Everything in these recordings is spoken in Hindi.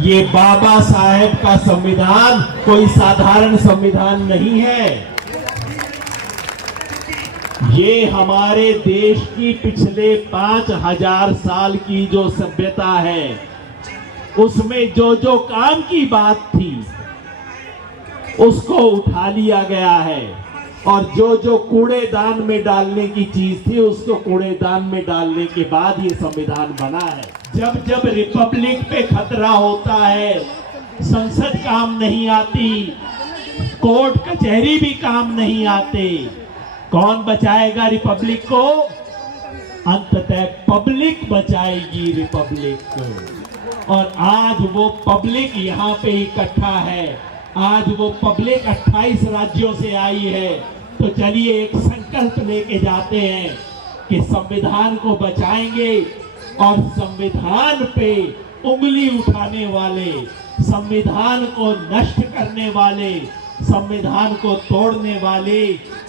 ये बाबा साहेब का संविधान कोई साधारण संविधान नहीं है। ये हमारे देश की पिछले 5000 साल की जो सभ्यता है, उसमें जो जो काम की बात थी उसको उठा लिया गया है, और जो जो कूड़ेदान में डालने की चीज थी उसको कूड़ेदान में डालने के बाद ये संविधान बना है। जब जब रिपब्लिक पे खतरा होता है, संसद काम नहीं आती, कोर्ट कचहरी भी काम नहीं आते, कौन बचाएगा रिपब्लिक को? अंततः पब्लिक बचाएगी रिपब्लिक को। और आज वो पब्लिक यहाँ पे इकट्ठा है, आज वो पब्लिक 28 राज्यों से आई है। तो चलिए एक संकल्प लेके जाते हैं कि संविधान को बचाएंगे, और संविधान पे उंगली उठाने वाले, संविधान को नष्ट करने वाले, संविधान को तोड़ने वाले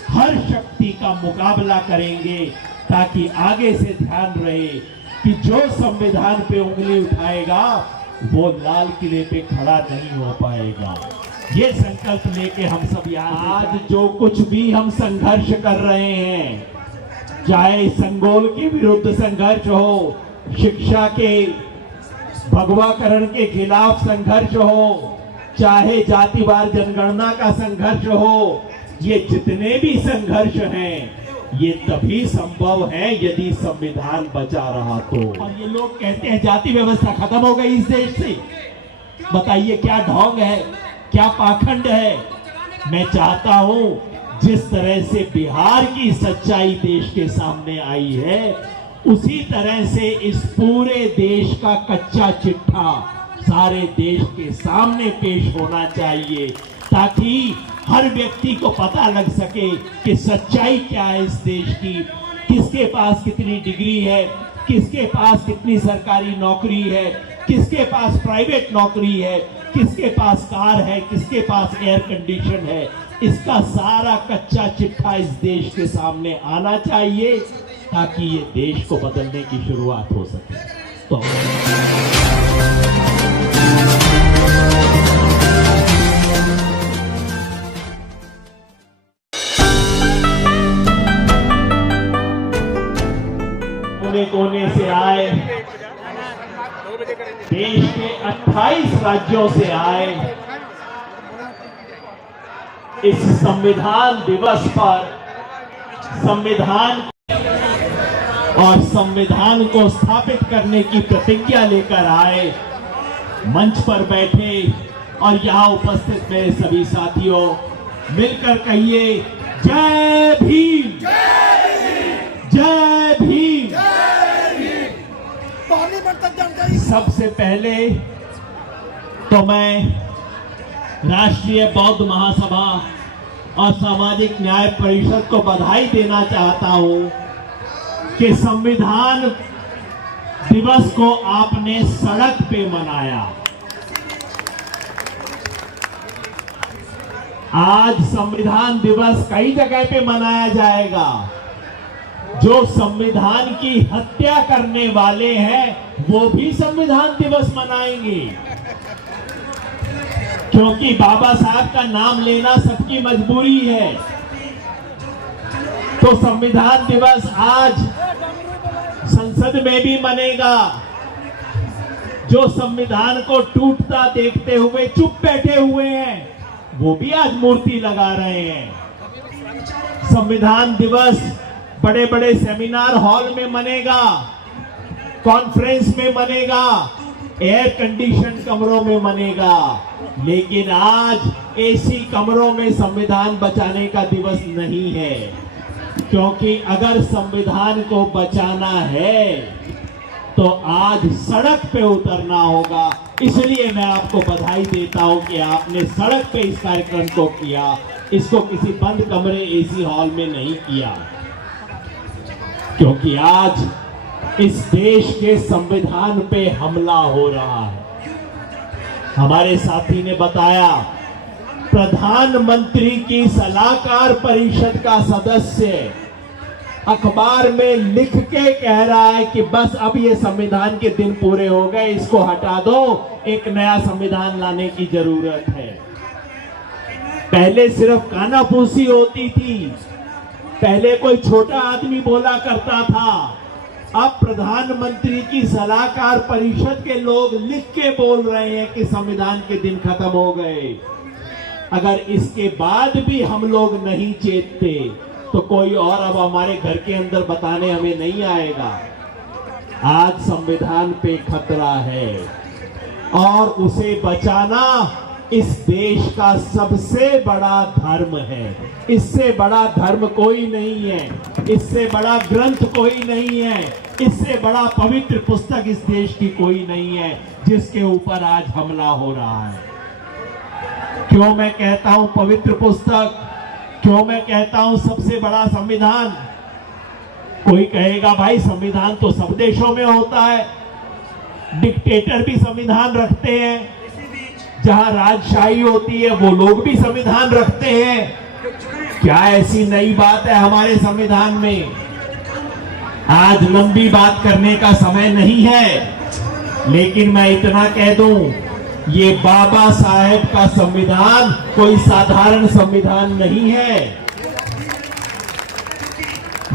हर शक्ति का मुकाबला करेंगे, ताकि आगे से ध्यान रहे कि जो संविधान पे उंगली उठाएगा वो लाल किले पे खड़ा नहीं हो पाएगा। ये संकल्प लेके हम सब यहाँ आज जो कुछ भी हम संघर्ष कर रहे हैं, चाहे संगोल के विरुद्ध संघर्ष हो, शिक्षा के भगवाकरण के खिलाफ संघर्ष हो, चाहे जातिवार जनगणना का संघर्ष हो, ये जितने भी संघर्ष हैं ये तभी संभव है यदि संविधान बचा रहा तो। और ये लोग कहते हैं जाति व्यवस्था खत्म हो गई इस देश से। बताइए क्या ढोंग है, क्या पाखंड है। मैं चाहता हूं जिस तरह से बिहार की सच्चाई देश के सामने आई है, उसी तरह से इस पूरे देश का कच्चा चिट्ठा सारे देश के सामने पेश होना चाहिए, ताकि हर व्यक्ति को पता लग सके कि सच्चाई क्या है इस देश की, किसके पास कितनी डिग्री है, किसके पास कितनी सरकारी नौकरी है, किसके पास प्राइवेट नौकरी है, किसके पास कार है, किसके पास एयर कंडीशन है। इसका सारा कच्चा चिट्ठा इस देश के सामने आना चाहिए, ताकि ये देश को बदलने की शुरुआत हो सके। तो कोने कोने से आए, देश के 28 राज्यों से आए, इस संविधान दिवस पर संविधान और संविधान को स्थापित करने की प्रतिज्ञा लेकर आए, मंच पर बैठे और यहाँ उपस्थित मेरे सभी साथियों, मिलकर कहिए जय भीम, जय भीम। सबसे पहले तो मैं राष्ट्रीय बौद्ध महासभा और सामाजिक न्याय परिषद को बधाई देना चाहता हूं कि संविधान दिवस को आपने सड़क पे मनाया। आज संविधान दिवस कई जगह पे मनाया जाएगा। जो संविधान की हत्या करने वाले हैं वो भी संविधान दिवस मनाएंगे, क्योंकि बाबा साहब का नाम लेना सबकी मजबूरी है। तो संविधान दिवस आज संसद में भी मनेगा। जो संविधान को टूटता देखते हुए चुप बैठे हुए हैं, वो भी आज मूर्ति लगा रहे हैं। संविधान दिवस बड़े बड़े सेमिनार हॉल में मनेगा, कॉन्फ्रेंस में मनेगा, एयर कंडीशन कमरों में मनेगा, लेकिन आज एसी कमरों में संविधान बचाने का दिवस नहीं है। क्योंकि अगर संविधान को बचाना है तो आज सड़क पे उतरना होगा। इसलिए मैं आपको बधाई देता हूं कि आपने सड़क पे इस कार्यक्रम को किया, इसको किसी बंद कमरे एसी हॉल में नहीं किया। क्योंकि आज इस देश के संविधान पे हमला हो रहा है। हमारे साथी ने बताया, प्रधानमंत्री की सलाहकार परिषद का सदस्य अखबार में लिख के कह रहा है कि बस अब ये संविधान के दिन पूरे हो गए, इसको हटा दो, एक नया संविधान लाने की जरूरत है। पहले सिर्फ कानाफूसी होती थी, पहले कोई छोटा आदमी बोला करता था, अब प्रधानमंत्री की सलाहकार परिषद के लोग लिख के बोल रहे हैं कि संविधान के दिन खत्म हो गए। अगर इसके बाद भी हम लोग नहीं चेतते तो कोई और अब हमारे घर के अंदर बताने हमें नहीं आएगा। आज संविधान पे खतरा है और उसे बचाना इस देश का सबसे बड़ा धर्म है। इससे बड़ा धर्म कोई नहीं है, इससे बड़ा ग्रंथ कोई नहीं है, इससे बड़ा पवित्र पुस्तक इस देश की कोई नहीं है जिसके ऊपर आज हमला हो रहा है। क्यों मैं कहता हूं पवित्र पुस्तक, क्यों मैं कहता हूं सबसे बड़ा संविधान? कोई कहेगा भाई संविधान तो सब देशों में होता है, डिक्टेटर भी संविधान रखते हैं, जहां राजशाही होती है वो लोग भी संविधान रखते हैं। क्या ऐसी नई बात है हमारे संविधान में? आज लंबी बात करने का समय नहीं है, लेकिन मैं इतना कह दूं, ये बाबा साहेब का संविधान कोई साधारण संविधान नहीं है।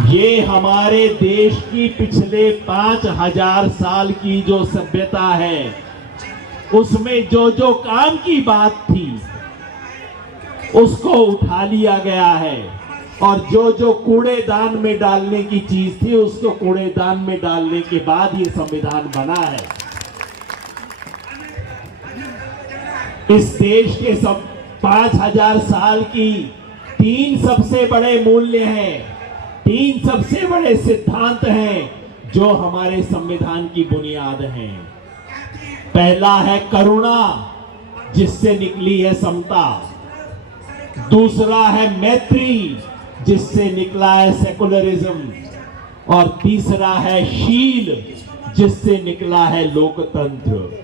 ये हमारे देश की पिछले 5000 साल की जो सभ्यता है, उसमें जो जो काम की बात थी उसको उठा लिया गया है, और जो जो कूड़ेदान में डालने की चीज थी उसको कूड़ेदान में डालने के बाद ये संविधान बना है। इस देश के सब 5000 साल की 3 सबसे बड़े मूल्य हैं, 3 सबसे बड़े सिद्धांत हैं जो हमारे संविधान की बुनियाद हैं। पहला है करुणा, जिससे निकली है समता। दूसरा है मैत्री, जिससे निकला है सेकुलरिज्म। और तीसरा है शील, जिससे निकला है लोकतंत्र।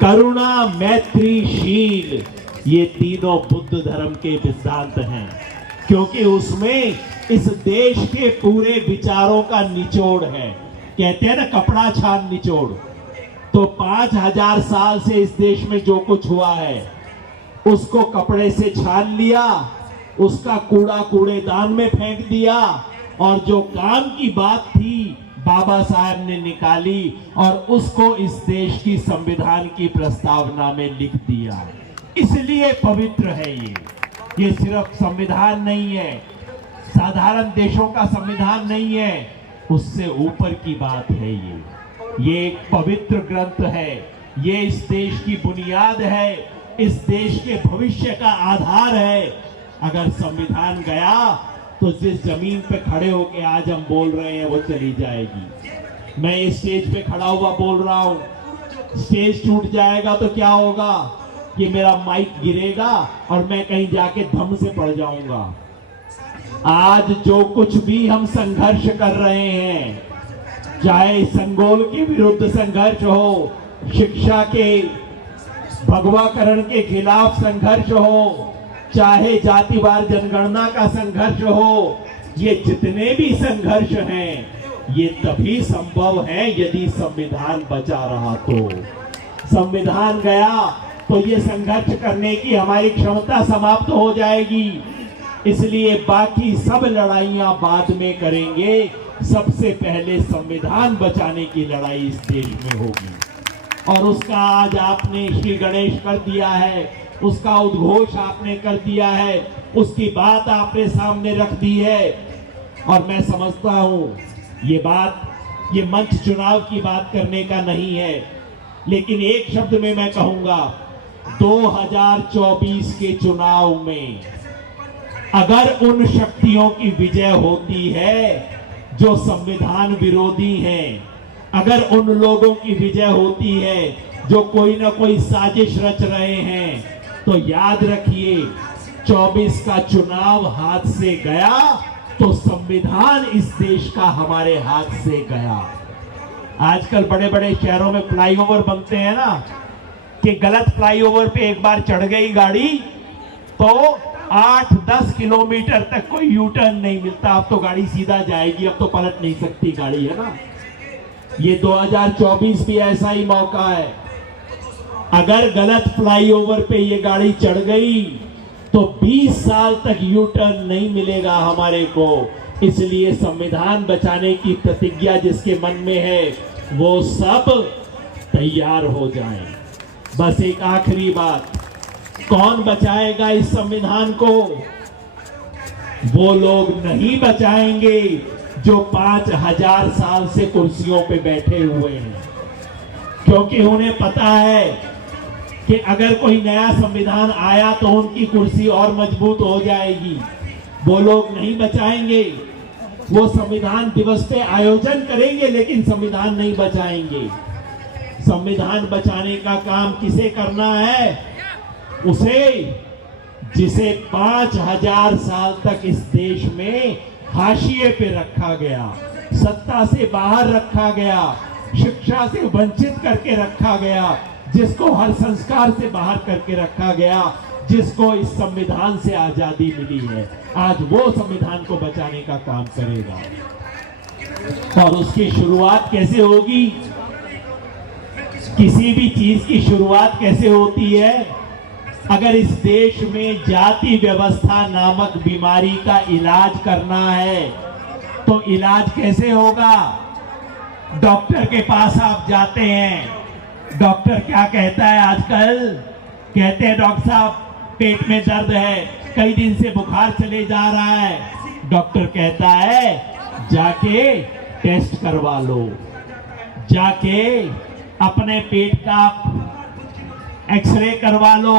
करुणा, मैत्री, शील, ये तीनों बुद्ध धर्म के सिद्धांत हैं, क्योंकि उसमें इस देश के पूरे विचारों का निचोड़ है। कहते हैं ना कपड़ा छान निचोड़, तो 5000 साल से इस देश में जो कुछ हुआ है उसको कपड़े से छान लिया, उसका कूड़ा कूड़ेदान में फेंक दिया, और जो काम की बात थी बाबा साहब ने निकाली और उसको इस देश की संविधान की प्रस्तावना में लिख दिया। इसलिए पवित्र है ये सिर्फ संविधान नहीं है, साधारण देशों का संविधान नहीं है, उससे ऊपर की बात है। ये एक पवित्र ग्रंथ है, ये इस देश की बुनियाद है, इस देश के भविष्य का आधार है। अगर संविधान गया तो जिस जमीन पे खड़े होके आज हम बोल रहे हैं वो चली जाएगी। मैं इस स्टेज पे खड़ा हुआ बोल रहा हूं, स्टेज टूट जाएगा तो क्या होगा? ये मेरा माइक गिरेगा और मैं कहीं जाके धम से पड़ जाऊंगा। आज जो कुछ भी हम संघर्ष कर रहे हैं, चाहे संगोल के विरुद्ध संघर्ष हो, शिक्षा के भगवाकरण के खिलाफ संघर्ष हो, चाहे जातिवार जनगणना का संघर्ष हो, ये जितने भी संघर्ष हैं ये तभी संभव है यदि संविधान बचा रहा। तो संविधान गया तो ये संघर्ष करने की हमारी क्षमता समाप्त हो जाएगी। इसलिए बाकी सब लड़ाइयां बाद में करेंगे, सबसे पहले संविधान बचाने की लड़ाई इस देश में होगी। और उसका आज आपने श्री गणेश कर दिया है, उसका उद्घोष आपने कर दिया है, उसकी बात आपने सामने रख दी है। और मैं समझता हूं ये बात, ये मंच चुनाव की बात करने का नहीं है, लेकिन एक शब्द में मैं कहूंगा 2024 के चुनाव में अगर उन शक्तियों की विजय होती है जो संविधान विरोधी हैं, अगर उन लोगों की विजय होती है जो कोई ना कोई साजिश रच रहे हैं, तो याद रखिए 24 का चुनाव हाथ से गया तो संविधान इस देश का हमारे हाथ से गया। आजकल बड़े बड़े शहरों में फ्लाईओवर बनते हैं ना, कि गलत फ्लाईओवर पे एक बार चढ़ गई गाड़ी तो 8-10 किलोमीटर तक कोई यू टर्न नहीं मिलता। अब तो गाड़ी सीधा जाएगी, अब तो पलट नहीं सकती गाड़ी, है ना। ये 2024 भी ऐसा ही मौका है। अगर गलत फ्लाईओवर पे ये गाड़ी चढ़ गई तो 20 साल तक यू टर्न नहीं मिलेगा हमारे को। इसलिए संविधान बचाने की प्रतिज्ञा जिसके मन में है वो सब तैयार हो जाएं। बस एक आखिरी बात, कौन बचाएगा इस संविधान को? वो लोग नहीं बचाएंगे जो 5000 साल से कुर्सियों पे बैठे हुए हैं, क्योंकि उन्हें पता है कि अगर कोई नया संविधान आया तो उनकी कुर्सी और मजबूत हो जाएगी। वो लोग नहीं बचाएंगे। वो संविधान दिवस पे आयोजन करेंगे लेकिन संविधान नहीं बचाएंगे। संविधान बचाने का काम किसे करना है? उसे जिसे 5000 साल तक इस देश में हाशिए पे रखा गया, सत्ता से बाहर रखा गया, शिक्षा से वंचित करके रखा गया, जिसको हर संस्कार से बाहर करके रखा गया, जिसको इस संविधान से आजादी मिली है, आज वो संविधान को बचाने का काम करेगा। और उसकी शुरुआत कैसे होगी? किसी भी चीज की शुरुआत कैसे होती है? अगर इस देश में जाति व्यवस्था नामक बीमारी का इलाज करना है तो इलाज कैसे होगा? डॉक्टर के पास आप जाते हैं, डॉक्टर क्या कहता है आजकल? कहते हैं डॉक्टर साहब पेट में दर्द है, कई दिन से बुखार चले जा रहा है। डॉक्टर कहता है जाके टेस्ट करवा लो, जाके अपने पेट का एक्सरे करवा लो,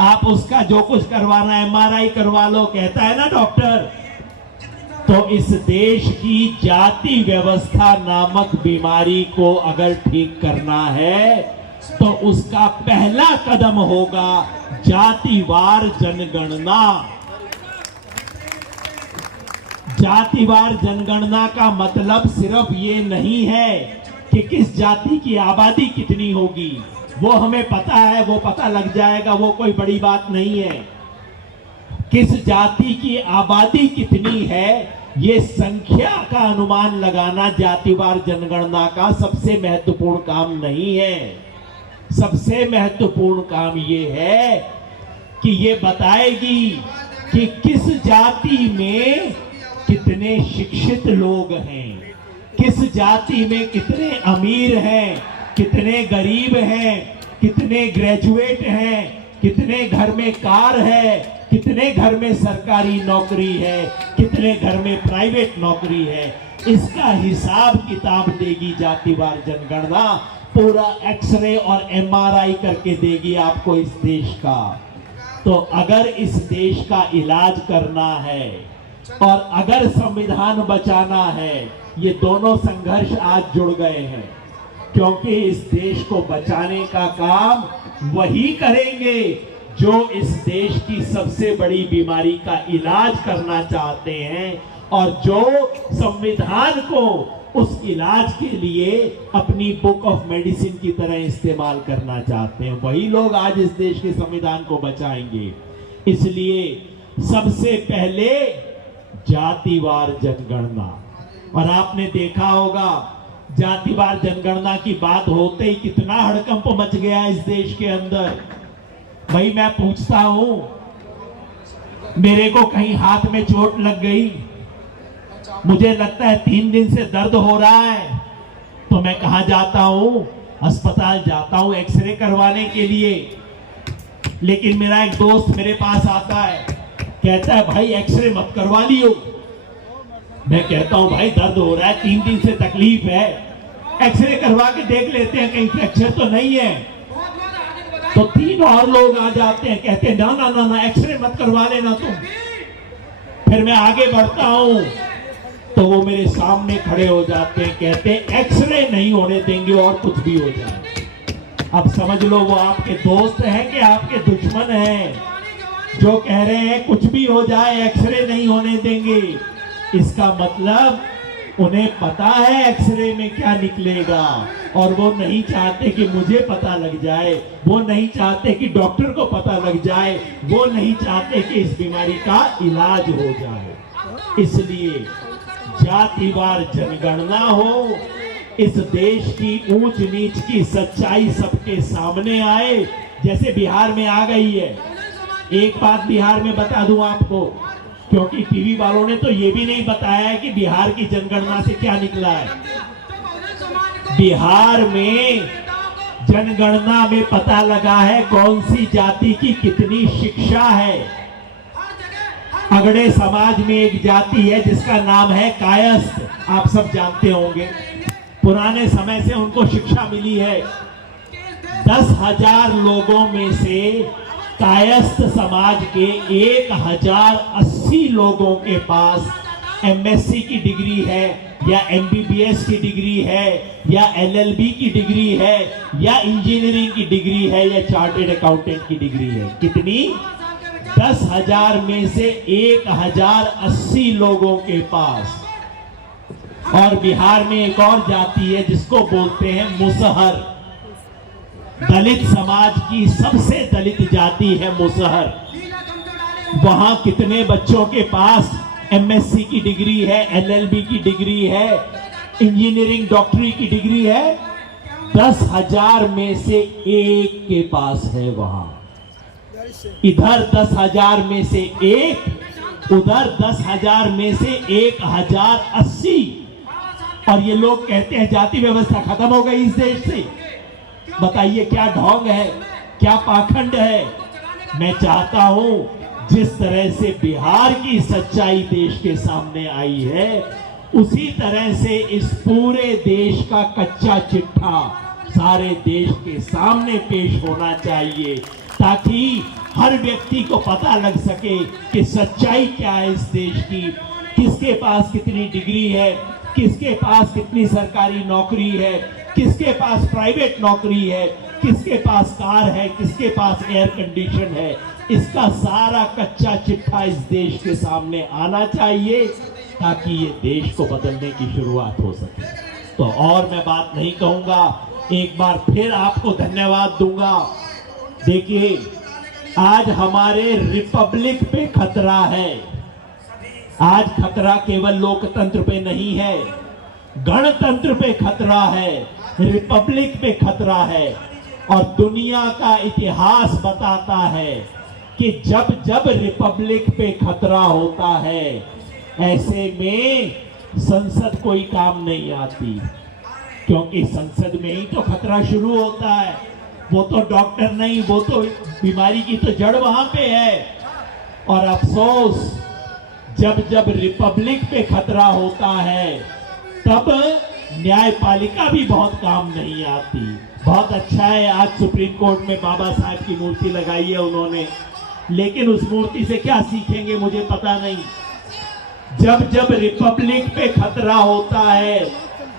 आप उसका जो कुछ करवाना है MRI करवा लो, कहता है ना डॉक्टर। तो इस देश की जाति व्यवस्था नामक बीमारी को अगर ठीक करना है तो उसका पहला कदम होगा जातिवार जनगणना। जातिवार जनगणना का मतलब सिर्फ ये नहीं है कि किस जाति की आबादी कितनी होगी, वो हमें पता है, वो पता लग जाएगा, वो कोई बड़ी बात नहीं है। किस जाति की आबादी कितनी है ये संख्या का अनुमान लगाना जातिवार जनगणना का सबसे महत्वपूर्ण काम नहीं है। सबसे महत्वपूर्ण काम ये है कि ये बताएगी कि किस जाति में कितने शिक्षित लोग हैं, किस जाति में कितने अमीर हैं, कितने गरीब हैं, कितने ग्रेजुएट हैं, कितने घर में कार है, कितने घर में सरकारी नौकरी है, कितने घर में प्राइवेट नौकरी है। इसका हिसाब किताब देगी जातिवार जनगणना, पूरा एक्सरे और MRI करके देगी आपको इस देश का। तो अगर इस देश का इलाज करना है और अगर संविधान बचाना है, ये दोनों संघर्ष आज जुड़ गए हैं, क्योंकि इस देश को बचाने का काम वही करेंगे जो इस देश की सबसे बड़ी बीमारी का इलाज करना चाहते हैं और जो संविधान को उस इलाज के लिए अपनी बुक ऑफ मेडिसिन की तरह इस्तेमाल करना चाहते हैं। वही लोग आज इस देश के संविधान को बचाएंगे। इसलिए सबसे पहले जातिवार जनगणना। और आपने देखा होगा जातिवार जनगणना की बात होते ही कितना हड़कंप मच गया इस देश के अंदर। भाई मैं पूछता हूं, मेरे को कहीं हाथ में चोट लग गई, मुझे लगता है 3 दिन से दर्द हो रहा है, तो मैं कहां जाता हूं? अस्पताल जाता हूं एक्सरे करवाने के लिए। लेकिन मेरा एक दोस्त मेरे पास आता है, कहता है भाई एक्सरे मत करवा लियो। मैं कहता हूं भाई दर्द हो रहा है, 3 दिन से तकलीफ है, एक्सरे करवा के देख लेते हैं कहीं फ्रैक्चर तो नहीं है। तो 3 और लोग आ जाते हैं, कहते हैं ना ना ना ना एक्सरे मत करवा लेना तुम। फिर मैं आगे बढ़ता हूं तो वो मेरे सामने खड़े हो जाते हैं, कहते हैं एक्सरे नहीं होने देंगे और कुछ भी हो जाए। अब समझ लो वो आपके दोस्त हैं कि आपके दुश्मन हैं, जो कह रहे हैं कुछ भी हो जाए एक्सरे नहीं होने देंगे। इसका मतलब उन्हें पता है एक्सरे में क्या निकलेगा, और वो नहीं चाहते कि मुझे पता लग जाए, वो नहीं चाहते कि डॉक्टर को पता लग जाए, वो नहीं चाहते कि इस बीमारी का इलाज हो जाए। इसलिए जातिवार जनगणना हो, इस देश की ऊंच नीच की सच्चाई सबके सामने आए, जैसे बिहार में आ गई है। एक बात बिहार में बता दूं आपको, क्योंकि टीवी वालों ने तो ये भी नहीं बताया है कि बिहार की जनगणना से क्या निकला है। बिहार में जनगणना में पता लगा है कौन सी जाति की कितनी शिक्षा है। अगड़े समाज में एक जाति है जिसका नाम है कायस्थ, आप सब जानते होंगे। पुराने समय से उनको शिक्षा मिली है। 10,000 लोगों में से कायस्थ समाज के 1080 लोगों के पास एमएससी की डिग्री है, या एमबीबीएस की डिग्री है, या एलएलबी की डिग्री है, या इंजीनियरिंग की डिग्री है, या चार्टर्ड अकाउंटेंट की डिग्री है। कितनी? 10,000 में से 1080 लोगों के पास। और बिहार में एक और जाति है जिसको बोलते हैं मुसहर। दलित समाज की सबसे दलित जाति है मुसहर। वहां कितने बच्चों के पास एमएससी की डिग्री है, एलएलबी की डिग्री है, इंजीनियरिंग डॉक्टरी की डिग्री है? 10,000 में से एक के पास है। वहां इधर 10,000 में से एक, उधर 10,000 में से 1080। और ये लोग कहते हैं जाति व्यवस्था खत्म हो गई इस देश से। बताइए क्या ढोंग है, क्या पाखंड है। मैं चाहता हूं जिस तरह से बिहार की सच्चाई देश के सामने आई है, उसी तरह से इस पूरे देश का कच्चा चिट्ठा सारे देश के सामने पेश होना चाहिए, ताकि हर व्यक्ति को पता लग सके कि सच्चाई क्या है इस देश की, किसके पास कितनी डिग्री है, किसके पास कितनी सरकारी नौकरी है, किसके पास प्राइवेट नौकरी है, किसके पास कार है, किसके पास एयर कंडीशन है। इसका सारा कच्चा चिट्ठा इस देश के सामने आना चाहिए, ताकि ये देश को बदलने की शुरुआत हो सके। तो और मैं बात नहीं कहूंगा, एक बार फिर आपको धन्यवाद दूंगा। देखिए, आज हमारे रिपब्लिक पे खतरा है। आज खतरा केवल लोकतंत्र पे नहीं है, गणतंत्र पे खतरा है, रिपब्लिक पे खतरा है। और दुनिया का इतिहास बताता है कि जब जब रिपब्लिक पे खतरा होता है, ऐसे में संसद कोई काम नहीं आती, क्योंकि संसद में ही तो खतरा शुरू होता है। वो तो डॉक्टर नहीं, वो तो बीमारी की तो जड़ वहां पे है। और अफसोस, जब जब रिपब्लिक पे खतरा होता है, तब न्यायपालिका भी बहुत काम नहीं आती। बहुत अच्छा है आज सुप्रीम कोर्ट में बाबा साहब की मूर्ति लगाई है उन्होंने, लेकिन उस मूर्ति से क्या सीखेंगे मुझे पता नहीं। जब जब रिपब्लिक पे खतरा होता है,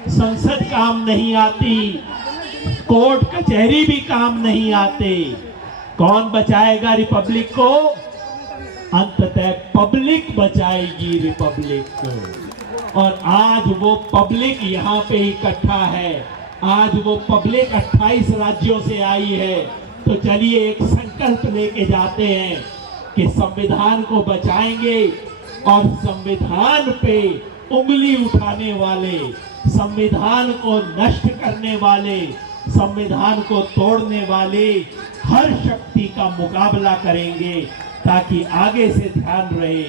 संसद काम नहीं आती, कोर्ट कचहरी भी काम नहीं आते। कौन बचाएगा रिपब्लिक को? अंततः पब्लिक बचाएगी रिपब्लिक को। और आज वो पब्लिक यहाँ पे इकट्ठा है, आज वो पब्लिक 28 राज्यों से आई है। तो चलिए एक संकल्प लेके जाते हैं कि संविधान को बचाएंगे, और संविधान पे उंगली उठाने वाले, संविधान को नष्ट करने वाले, संविधान को तोड़ने वाले हर शक्ति का मुकाबला करेंगे, ताकि आगे से ध्यान रहे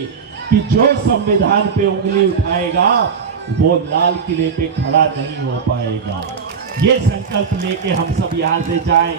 कि जो संविधान पे उंगली उठाएगा वो लाल किले पे खड़ा नहीं हो पाएगा। ये संकल्प लेके हम सब यहाँ से जाएं।